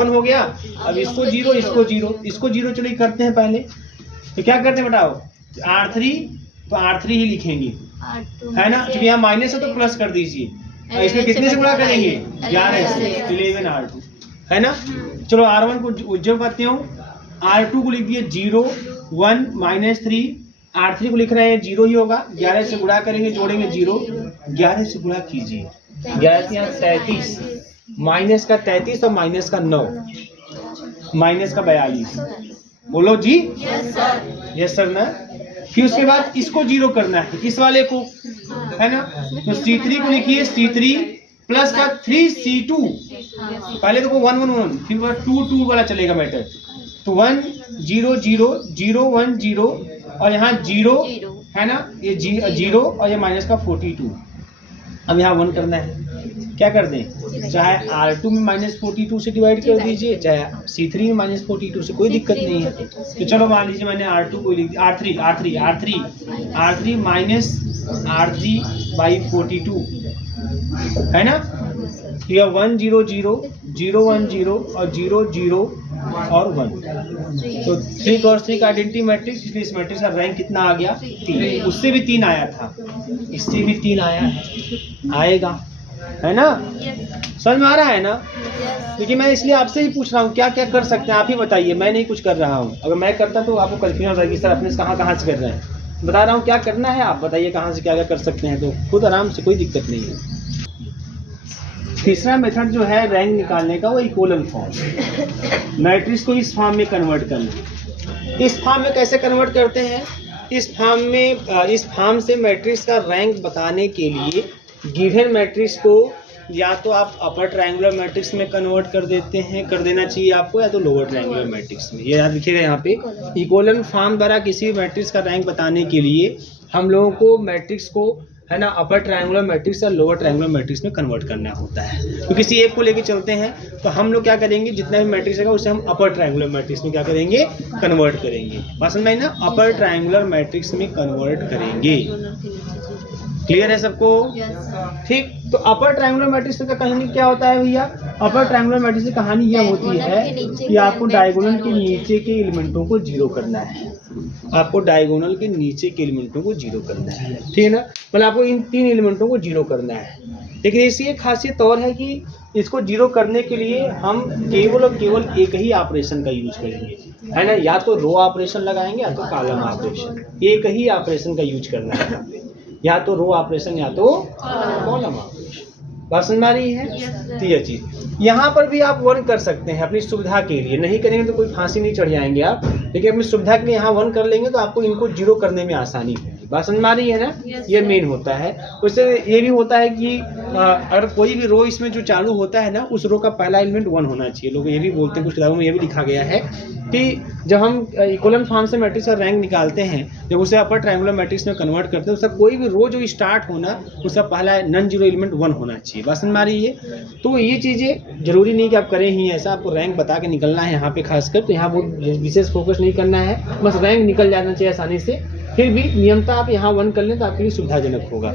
1 हो गया। अब इसको 0, इसको 0, इसको 0 चलो करते हैं पहले। तो क्या करते हैं बताओ, R3 तो R3 ही लिखेंगे, है ना, क्योंकि यहाँ माइनस है तो प्लस कर दीजिए। इसमें कितने से गुणा करेंगे, 11 से, 11 R2, है ना। चलो R1 को उज्जव करते हो, R2 को लिख दिए 0, 1, -3, R3 को लिख रहे हैं 0 ही होगा। 11 से गुणा करेंगे, जोड़ेंगे 0, 11 से गुणा कीजिए, 11 से यहाँ 33, माइनस का 33 और माइनस का 9, माइनस का 42। बोलो जी, यस सर ना। फिर उसके बाद इसको 0 करना है, इस वाले को, है ना। तो C3 को लिखिए, C3 प्लस का 3C2, पहले देखो 1, 1, 1, फिर 2, 2 वाला चलेगा मैटर। तो 1, 0, 0, 0, 1, 0 और यहाँ 0, है ना, ये 0 और ये माइनस का 42। अब यहाँ 1 करना है, क्या कर दें, चाहे R2 में -42 से डिवाइड कर दीजिए, चाहे C3 में -42 से, कोई दिक्कत नहीं है। तो चलो मान लीजिए मैंने R2 को लिख दिया, R3 माइनस R3/42, है ना। यह 1, 0, 0, 0, 1, 0 और 0, 0 और 1। तो 3 क्रॉस 3 का आइडेंटिटी मैट्रिक्स, इसलिए इस मैट्रिक्स का रैंक कितना आ गया, 3। उससे भी 3 आया था, इससे भी 3 आया है, आएगा, है ना। समझ में आ रहा है ना। क्योंकि मैं इसलिए आपसे ही पूछ रहा हूँ क्या क्या कर सकते हैं, आप ही बताइए, मैं नहीं कुछ कर रहा हूँ। अगर मैं करता तो आपको कंफ्यूजन हो जाएगी, सर अपने कहाँ से कर रहे हैं। बता रहा हूँ क्या करना है, आप बताइए कहाँ से क्या क्या कर सकते हैं, तो खुद आराम से, कोई दिक्कत नहीं है। तीसरा मेथड जो है रैंक निकालने का, वो इक्वल फॉर्म, मैट्रिक्स को इस फॉर्म में कन्वर्ट करना। इस फॉर्म में कैसे कन्वर्ट करते हैं, इस फॉर्म से मैट्रिक्स का रैंक बताने के लिए गिवन मैट्रिक्स को या तो आप अपर ट्रायंगुलर मैट्रिक्स में कन्वर्ट कर देना चाहिए आपको, या तो लोअर ट्रायंगुलर मैट्रिक्स में। ये याद रखिएगा, यहाँ पे इक्वल फॉर्म द्वारा किसी मैट्रिक्स का रैंक बताने के लिए हम लोगों को मैट्रिक्स को, है ना, अपर ट्रायंगुलर मैट्रिक्स या लोअर ट्रायंगुलर मैट्रिक्स में कन्वर्ट करना होता है। तो किसी एक को लेके चलते हैं, तो हम लोग क्या करेंगे, जितना भी मैट्रिक्स रहेगा उसे हम अपर ट्रायंगुलर मैट्रिक्स में क्या करेंगे, कन्वर्ट करेंगे। बात समझ में आई ना, अपर ट्रायंगुलर मैट्रिक्स में कन्वर्ट करेंगे। क्लियर है सबको, ठीक। तो अपर ट्रायंगुलर मैट्रिक्स का कहानी क्या होता है भैया, अपर ट्रायंगुलर मैट्रिक्स की कहानी यह होती है कि आपको डायगोनल के नीचे के एलिमेंटों को 0 करना है, आपको डायगोनल के नीचे के एलिमेंटों को 0 करना है, ठीक है ना। मतलब आपको इन 3 एलिमेंटों को 0 करना है। लेकिन इसकी एक खासियत और है कि इसको 0 करने के लिए हम केवल और केवल एक ही ऑपरेशन का यूज करेंगे, है ना। या तो रो ऑपरेशन लगाएंगे या तो कॉलम ऑपरेशन, एक ही ऑपरेशन का यूज करना है, या तो रो ऑपरेशन या तो कॉलम ऑपरेशन। बात समझ में आ रही है। तो ये चीज यहाँ पर भी आप 1 कर सकते हैं अपनी सुविधा के लिए, नहीं करेंगे तो कोई फांसी नहीं चढ़ जाएंगे आप, लेकिन अपनी सुविधा के लिए यहाँ 1 कर लेंगे तो आपको इनको 0 करने में आसानी होगी। बात समझ में आ रही है ना। ये मेन होता है। उससे ये भी होता है कि अगर कोई भी रो इसमें जो चालू होता है ना, उस रो का पहला एलिमेंट 1 होना चाहिए। लोग ये भी बोलते हैं, कुछ किताबों में ये भी लिखा गया है कि जब हम इक्वल फॉर्म से मैट्रिक्स का रैंक निकालते हैं, जब उसे अपर ट्रायंगुलर मैट्रिक्स में कन्वर्ट करते हैं, उसका कोई भी रो जो स्टार्ट होना, उसका पहला नॉन जीरो एलिमेंट 1 होना चाहिए। बात समझ में आ रही है। तो ये चीज़ें जरूरी नहीं कि आप करें ही ऐसा, आपको रैंक बता के निकलना है यहाँ पे खासकर। तो यहाँ बहुत विशेष फोकस नहीं करना है, बस रैंक निकल जाना चाहिए आसानी से। फिर भी नियमता आप यहाँ 1 कर लें तो आपके लिए सुविधाजनक होगा।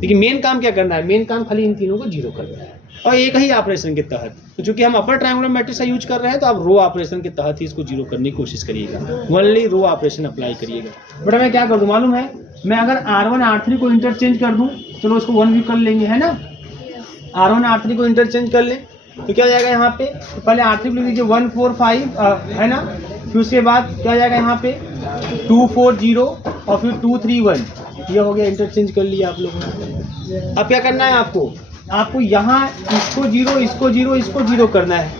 लेकिन मेन काम क्या करना है, मेन काम खाली इन तीनों को 0 करना है, और एक ही ऑपरेशन के तहत। तो चूंकि हम अपर ट्रायंगुलर मैट्रिक्स का यूज कर रहे हैं, तो आप रो ऑपरेशन के तहत ही इसको 0 करने की कोशिश करिएगा, ओनली रो ऑपरेशन अप्लाई करिएगा। बेटा मैं क्या कर दूं मालूम है, मैं अगर R1 R3 को इंटरचेंज कर दूं, चलो उसको 1 भी कर लेंगे, है ना। R1 R3 को इंटरचेंज कर लें तो क्या हो जाएगा यहाँ पे, तो पहले R3 को लिख लीजिए 1 4 5, है ना। फिर उसके बाद क्या हो जाएगा यहाँ पे 2 4 0 और फिर 2 3 1। ये हो गया, इंटरचेंज कर लिया आप लोगों ने। अब क्या करना है आपको यहाँ इसको 0 इसको 0 इसको 0 करना है।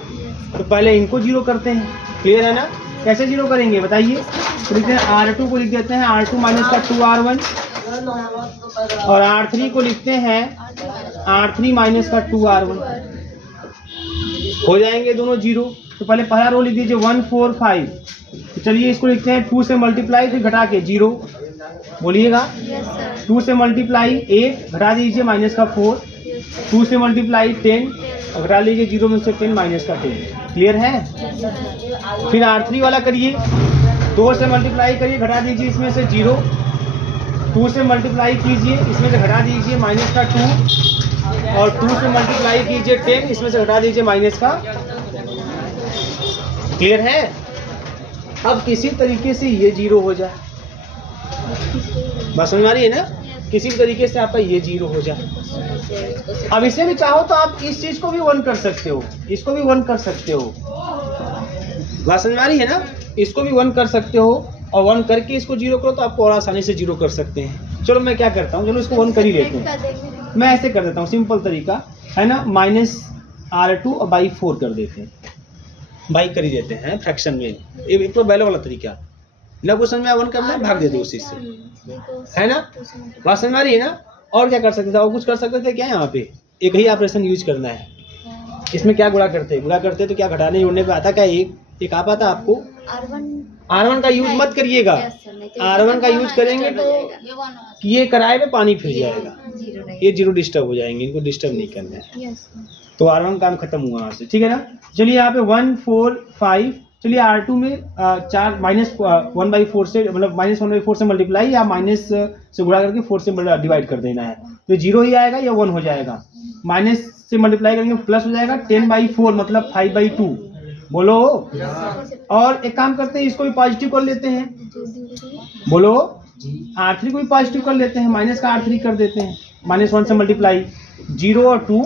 तो पहले इनको 0 करते हैं, क्लियर है ना। कैसे 0 करेंगे बताइए, तो लिखते हैं R2 को लिख देते हैं R2 माइनस का 2R1, और R3 को लिखते हैं R3 माइनस का 2R1। हो जाएंगे दोनों 0। तो पहले पहला रो लिख दीजिए 1 4 5। तो चलिए इसको लिखते हैं 2 से मल्टीप्लाई, फिर घटा के 0, बोलिएगा। 2 से मल्टीप्लाई 8, घटा दीजिए माइनस का 4। 2 से मल्टीप्लाई 10, घटा लीजिए 0 में से 10 माइनस का 10। क्लियर है। फिर R3 वाला करिए, 2 से मल्टीप्लाई करिए, घटा दीजिए इसमें से 0। 2 से मल्टीप्लाई कीजिए, इसमें से घटा दीजिए माइनस का 2, और 2 से मल्टीप्लाई कीजिए 10, इसमें से घटा दीजिए माइनस का क्लियर है? अब किसी तरीके से ये 0 हो जाए, बात समझ में आ रही है ना? किसी भी तरीके से आपका ये 0 हो जाए। अब इसे भी चाहो तो आप इस चीज को भी 1 कर सकते हो, इसको भी 1 कर सकते हो, बात समझ में आ रही है ना? इसको भी 1 कर सकते हो और 1 करके इसको 0 करो तो आपको और आसानी से 0 कर सकते हैं। चलो मैं क्या करता हूँ, चलो इसको 1 कर ही लेते हैं। मैं ऐसे कर देता हूँ, सिंपल तरीका है ना, -R2 और बाई 4 कर देते हैं, बाई कर ही देते हैं फ्रैक्शन में। एक तो पहले वाला तरीका ना, क्वेश्चन में 1 करना है, भाग देते उसी से, है ना? बात समझ में आ रही है ना? और क्या कर सकते थे, और कुछ कर सकते थे क्या? यहाँ पे एक ही ऑपरेशन यूज करना है। इसमें क्या गुणा करते तो क्या घटाने जोड़ने पे आता क्या? एक आ पाता आपको। R1 का यूज मत करिएगा, R1 का यूज करेंगे तो ये किराए पे पानी फिर जाएगा, ये 0 डिस्टर्ब हो जाएंगे, इनको डिस्टर्ब नहीं करना है। तो R1 काम खत्म हुआ यहाँ से, ठीक है ना? चलिए यहाँ पे 1 4 5, चलिए R2 में 4 -1/4 से, मतलब -1/4 से मल्टीप्लाई या माइनस से गुणा करके 4 से डिवाइड कर देना है, तो 0 ही आएगा या 1 हो जाएगा? माइनस से मल्टीप्लाई करेंगे प्लस हो जाएगा, 10/4 मतलब 5/2, बोलो। और एक काम करते हैं, इसको भी पॉजिटिव कर लेते हैं, बोलो। R3 को भी पॉजिटिव कर लेते हैं, माइनस का R3 कर देते हैं, -1 से मल्टीप्लाई, 0 और 2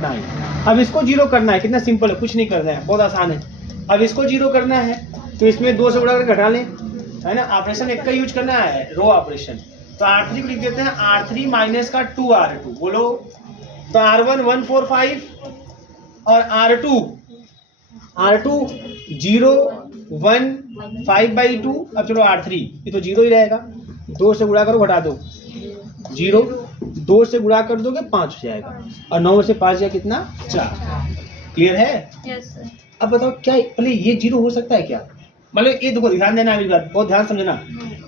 9। अब इसको 0 करना है, कितना सिंपल है, कुछ नहीं करना है, बहुत आसान है। अब इसको 0 करना है तो इसमें 2 से गुणा करके घटा लें, है ना? ऑपरेशन एक का यूज करना है, रो ऑपरेशन। तो R3 को लिख देते हैं R3 माइनस का 2R2, बोलो। तो R1 145 और R2 0 1 5/2। अब चलो R3 ये तो 0 ही रहेगा, 2 से गुणा करो, घटा दो 0, 2 से गुणा कर दोगे 5 हो जाएगा, और 9 में से 5 जाए कितना? 4। क्लियर है? Yes sir. अब बताओ क्या पहले ये 0 हो सकता है क्या? मतलब ये देखो, ध्यान देना मेरी बात, बहुत ध्यान समझना।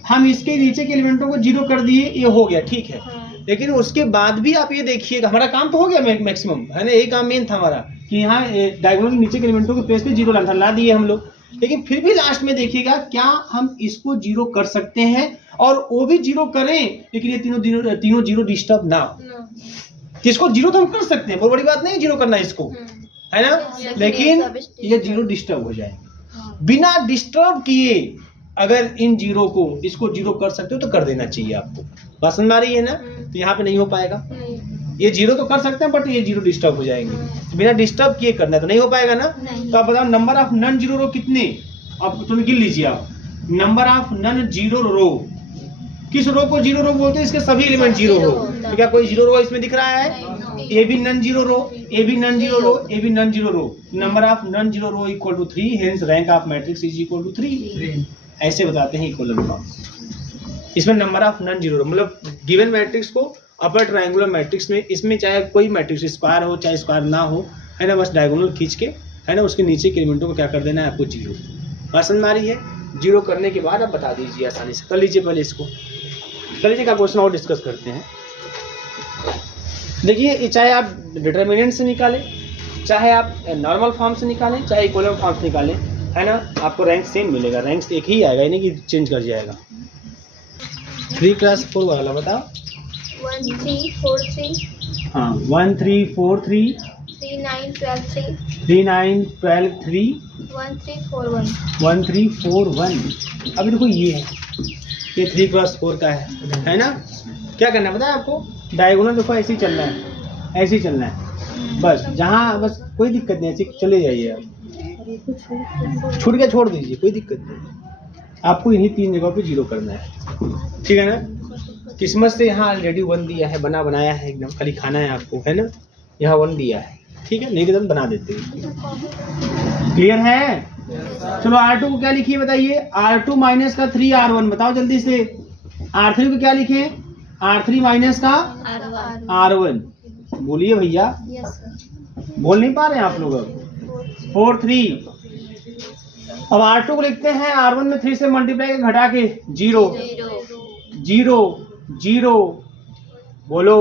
हम इसके नीचे के एलिमेंटों को 0 कर दिए, ये हो गया, ठीक है। लेकिन उसके बाद भी आप ये देखिएगा, हमारा काम तो हो गया मैक्सिमम, है ना? यही काम मेन था हमारा कि यहाँ डायगोनल के नीचे के एलिमेंटों के प्लेस पे 0 ला दिए हम लोग। लेकिन फिर भी लास्ट में देखिएगा, क्या हम इसको 0 कर सकते हैं? और वो भी 0 करें, लेकिन ये तीनों 0 डिस्टर्ब ना हो। इसको 0 तो हम कर सकते हैं, बहुत बड़ी बात नहीं 0 करना इसको, है ना? लेकिन ये 0 डिस्टर्ब हो जाए, बिना डिस्टर्ब किए अगर इन 0 को, इसको 0 कर सकते हो तो कर देना चाहिए आपको। बात समझ में आ रही है ना? तो यहाँ पे नहीं हो पाएगा, ये 0 तो कर सकते हैं बट ये 0 डिस्टर्ब हो जाएंगे, बिना डिस्टर्ब किए करना है तो नहीं हो पाएगा ना? तो आप बताओ नंबर ऑफ नॉन जीरो रो कितने? आप तुम गिन लीजिए, आप नंबर ऑफ नॉन जीरो रो, किस रो को 0 रो बोलते हैं? इसके सभी एलिमेंट 0 रो। तो क्या कोई 0 रो इसमें दिख रहा है? ए भी नॉन जीरो रो, ए भी नॉन जीरो रो, ए भी non zero row. Number of non zero row equal to 3, hence rank of matrix is equal to 3। ऐसे बताते हैं इक्वल फॉर्म। इसमें number of non zero row मतलब given matrix को upper triangular matrix में, इसमें चाहे कोई मैट्रिक्स स्क्वायर हो चाहे स्क्वायर ना हो, है ना, बस डायगोनल खींच के, है ना, उसके नीचे के एलिमेंटों को क्या कर देना है आपको 0। बात समझ में आ रही है? 0 करने के बाद आप बता दीजिए आसानी से। कर लीजिए पहले इसको, कर लीजिए, का क्वेश्चन और डिस्कस करते हैं। देखिए, चाहे आप डिटर्मिनेंट से निकालें, चाहे आप नॉर्मल फॉर्म से निकालें, चाहे इक्विलिब्रियम फॉर्म से निकालें, है ना, आपको रैंक सेम मिलेगा, रैंक एक ही आएगा, यानी कि चेंज कर जाएगा। 3 क्लास 4 वाला बताओ। 1 3 4 3। हाँ, 1 3 4 3 3 9 12 3 3 9 12 3 1 3 4 1 1 3 4 1। अभी देखो ये है, ये 3 क्रॉस 4 का है ना? क्या करना है पता है आपको? डायगोनल देखो ऐसे ही चलना है, ऐसे ही चलना है बस, जहाँ बस कोई दिक्कत नहीं, ऐसे चले जाइए आप, छूट गया छोड़ दीजिए, कोई दिक्कत नहीं। आपको इन्हीं 3 जगहों पे 0 करना है, ठीक है ना? किस्मत से यहाँ ऑलरेडी 1 दिया है, बनाया है एकदम, खाली खाना है आपको, है ना? यहाँ 1 दिया है, ठीक है, नहीं तो बना देते हैं। क्लियर है? चलो R2 को क्या लिखिए बताइए? R2 माइनस का 3R1 बताओ जल्दी से। R3 को क्या लिखे? R3 माइनस का R1। बोलिए भैया, बोल नहीं पा रहे हैं आप लोग? अब 4 3। अब R2 को लिखते हैं R1 में 3 से मल्टीप्लाई घटा के 0 0 0, बोलो।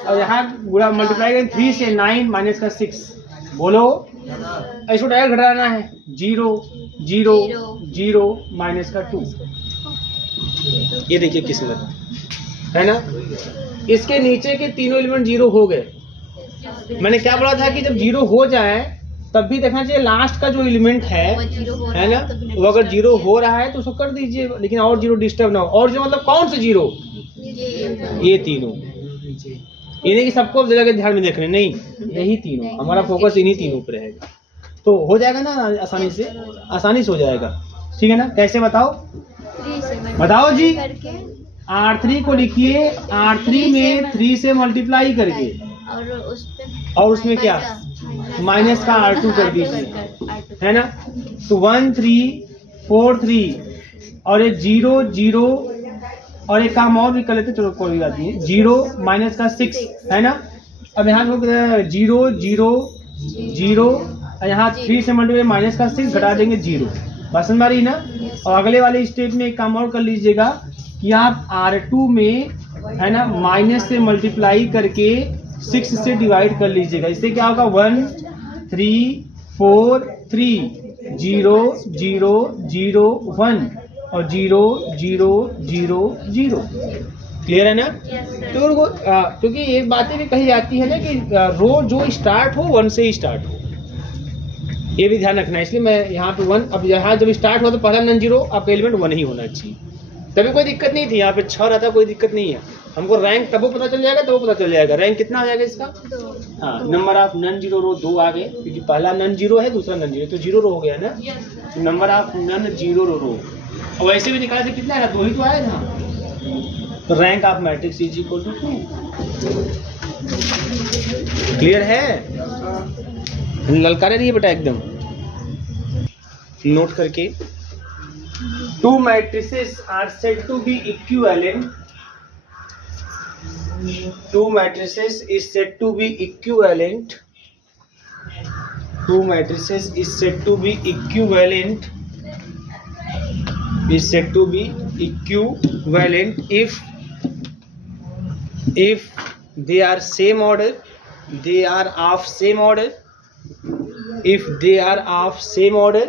और यहाँ गुणा मल्टीप्लाई करें 3 से 9 माइनस का 6, बोलो। ऐसे डायरेक्ट घटाना है 0 0 0 माइनस का 2। ये देखिए किस्मत, है ना? इसके नीचे के तीनों एलिमेंट 0 हो गए। मैंने क्या बोला था कि जब 0 हो जाए तब भी देखना चाहिए लास्ट का जो एलिमेंट है ना, वो अगर जीरो हो रहा है तो उसको कर दीजिए, लेकिन और जीरो डिस्टर्ब ना हो। और जो मतलब कौन से जीरो, ये तीनों, ये नहीं कि सबको जगह ध्यान में देख रहे, नहीं, यही तीनों, हमारा फोकस इन्हीं तीनों पे रहेगा। तो हो जाएगा ना आसानी से हो जाएगा, ठीक है ना। कैसे बताओ, बताओ जी। R3 को लिखिए, R3 में 3 से मल्टीप्लाई करके और उसमें क्या माइनस का R2 कर दीजिए, है ना। तो 1 3 4 3 और ये 0 0 और एक काम और भी कर लेते, चलो कोई बात नहीं, 0 माइनस का 6, है ना। अब यहाँ 0 0 0 और यहाँ 3 से मल्टीप्लाई माइनस का 6 घटा देंगे 0, बात समझ आ रही ना। और अगले वाले स्टेप में एक काम और कर लीजिएगा कि आप R2 में, है ना, माइनस से मल्टीप्लाई करके 6 से डिवाइड कर लीजिएगा। इससे क्या होगा, 1 3 4 3 0 0 0 1 और 0 0 0 0। क्लियर है ना। तो क्योंकि एक बातें भी कही जाती है ना कि रो जो स्टार्ट हो 1 से ही स्टार्ट हो, ये भी ध्यान रखना है। इसलिए मैं यहाँ पे 1, अब यहाँ जब स्टार्ट हुआ तो पहला नन जीरो आपका एलिमेंट 1 ही होना चाहिए, तभी कोई दिक्कत नहीं थी। यहाँ पे 6 रहता, कोई दिक्कत नहीं है। हमको रैंक तब पता चल जाएगा, तो पता चल जाएगा रैंक कितना हो जाएगा इसका। हाँ, नंबर ऑफ नन जीरो रो 2 आ गए, क्योंकि पहला नन जीरो है, दूसरा नन जीरो, तो 0 रो हो गया ना। नंबर ऑफ नन जीरो रो, और वैसे भी निकाला था कितना है, 2 ही तो आया था। तो rank of matrix is equal to 2। Clear है, ललकारे नहीं बेटा, एकदम नोट करके। 2 matrices are said to be equivalent. 2 matrices is said to be equivalent. 2 matrices is said to be equivalent. Is said to be equivalent if they are same order. They are of same order. If they are of same order.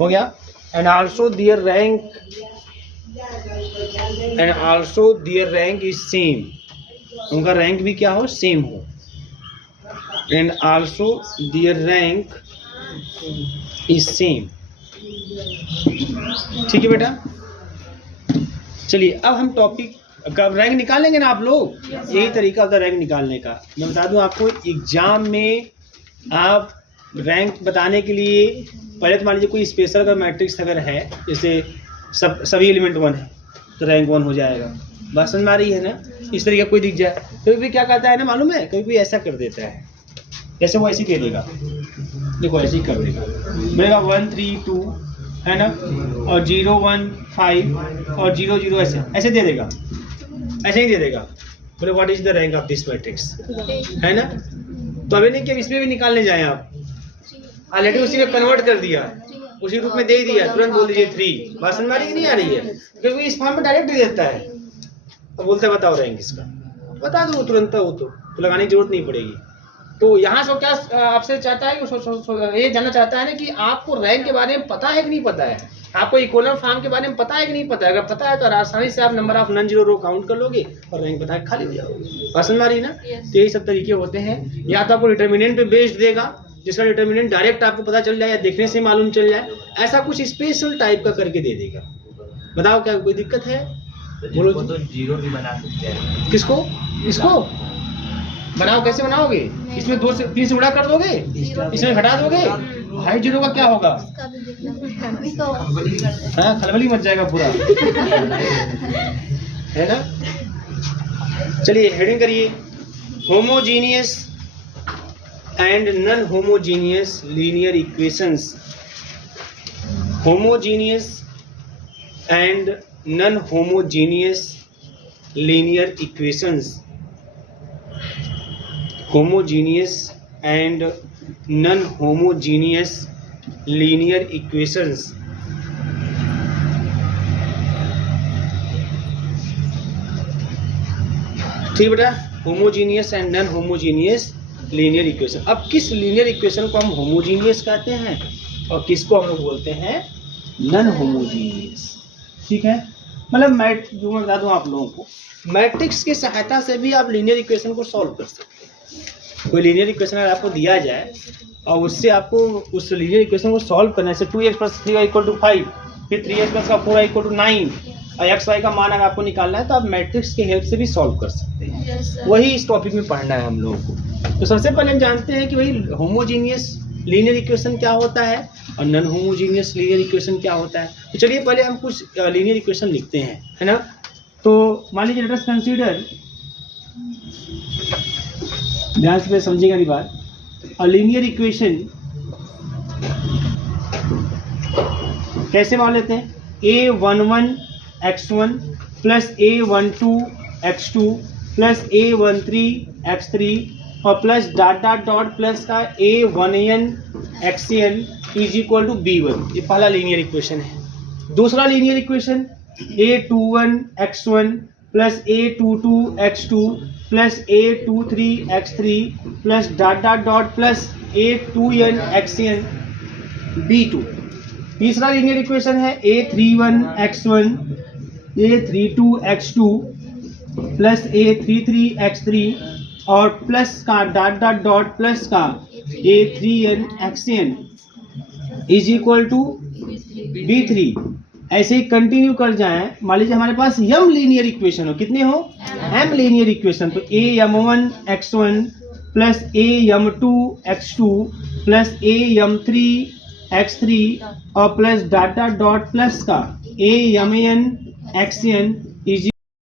हो गया। and also their rank is same, उनका rank भी क्या हो, same हो। and also their rank is same। ठीक है बेटा, चलिए अब हम टॉपिक का रैंक निकालेंगे ना आप लोग, यही तरीका होता है रैंक निकालने का। मैं बता दूं आपको, एग्जाम में आप रैंक बताने के लिए पहले तो मान लीजिए कोई स्पेशल अगर मैट्रिक्स अगर है, जैसे सभी एलिमेंट 1 है तो रैंक 1 हो जाएगा। बात समझ में आ रही है ना। इस तरीके कोई दिख जाए, कभी भी क्या कहता है ना, मालूम है, कभी भी ऐसा कर देता है, जैसे वो ऐसे ही दे देगा, देखो ऐसे ही कर देगा, बोलेगा 1 3 2, है ना, और 0 1 5 और 0 0 ऐसे दे देगा, ऐसे ही दे देगा। बोले what is the rank of this matrix, है ना। तो अभी नहीं कि इसमें भी निकालने जाए आप, ऑलरेडी उसी ने कन्वर्ट कर दिया, उसी रूप में दे दिया, तुरंत बोल दीजिए 3। बात समझ में नहीं आ रही है, क्योंकि इस फॉर्म में डायरेक्ट दे देता है। अब बोलता है बताओ रैंक इसका, बता दो तुरंत, वो तो लगाने की जरूरत नहीं पड़ेगी। तो यहाँ से क्या आपसे चाहता है, ये जानना चाहता है ना कि आपको रैंक के बारे में पता है कि नहीं पता है, आपको इक्वल फॉर्म के बारे में पता है कि नहीं पता है। अगर पता है तो आसानी से आप number of non zero row count कर लोगे और रैंक बता के खाली हो जाओगे। बात समझ में आ रही ना। तो यही सब तरीके होते हैं। या तो आपको डिटर्मिनेंट पे बेस्ड देगा, जिसका डिटर्मिनेंट डायरेक्ट आपको पता चल जाए या देखने से मालूम चल जाए, ऐसा कुछ स्पेशल टाइप का करके दे देगा। बताओ क्या कोई दिक्कत है, बोलो। तो जीरो भी बना सकते हैं। किसको, इसको बनाओ, कैसे बनाओगे, इसमें 2 से 3 से गुणा कर दोगे, इसमें घटा दोगे, भाई जीरो का क्या होगा, हाँ खलबली मच जाएगा पूरा, है ना। चलिए हेडिंग करिए, homogeneous and non homogeneous linear equations. Homogeneous and non homogeneous linear equations. homogeneous and non-homogeneous linear equations। ठीक बेटा, homogeneous and non homogeneous linear equation. अब किस लीनियर इक्वेशन को हम होमोजीनियस कहते हैं और किसको हम लोग बोलते हैं नॉन होमोजीनियस, ठीक है। मतलब जो मैं बता दूं आप लोगों को, मैट्रिक्स की सहायता से भी आप लीनियर इक्वेशन को सॉल्व कर सकते हैं। कोई लीनियर इक्वेशन अगर आपको दिया जाए और उससे आपको उस लीनियर इक्वेशन को सॉल्व करने से 2x + 3y = 5, फिर 3x + 4y = 9 और x y का मान अगर आपको निकालना है तो आप मैट्रिक्स की हेल्प से भी सॉल्व कर सकते हैं। वही इस टॉपिक में पढ़ना है हम लोगों को। तो सबसे पहले हम जानते हैं कि भाई होमोजीनियस लीनियर इक्वेशन क्या होता है और नॉन होमोजीनियस लीनियर इक्वेशन क्या होता है। तो चलिए पहले हम कुछ लीनियर इक्वेशन लिखते हैं, है ना। तो मान लीजिए लेट अस कंसीडर, ध्यान से समझिएगा ये बात, अ लीनियर इक्वेशन कैसे मान लेते हैं, a11x1 + a12x2 + a13x3 और plus dot dot dot plus का a1n xn = b1। ये पहला लीनियर इक्वेशन है। दूसरा linear equation a21x1 + a22x2 + a23x3 plus dot dot dot plus a2n xn b2। तीसरा लीनियर इक्वेशन है a31x1 a32x2 + a33x3 और plus का डॉट डॉट डॉट प्लस का a3n xn = b3। ऐसे ही कंटिन्यू कर जाएं। मान लीजिए हमारे पास m लीनियर इक्वेशन हो, कितने हो, m लीनियर इक्वेशन, तो am1x1 + am2x2 + am3x3 और plus dot dot dot plus का amn xn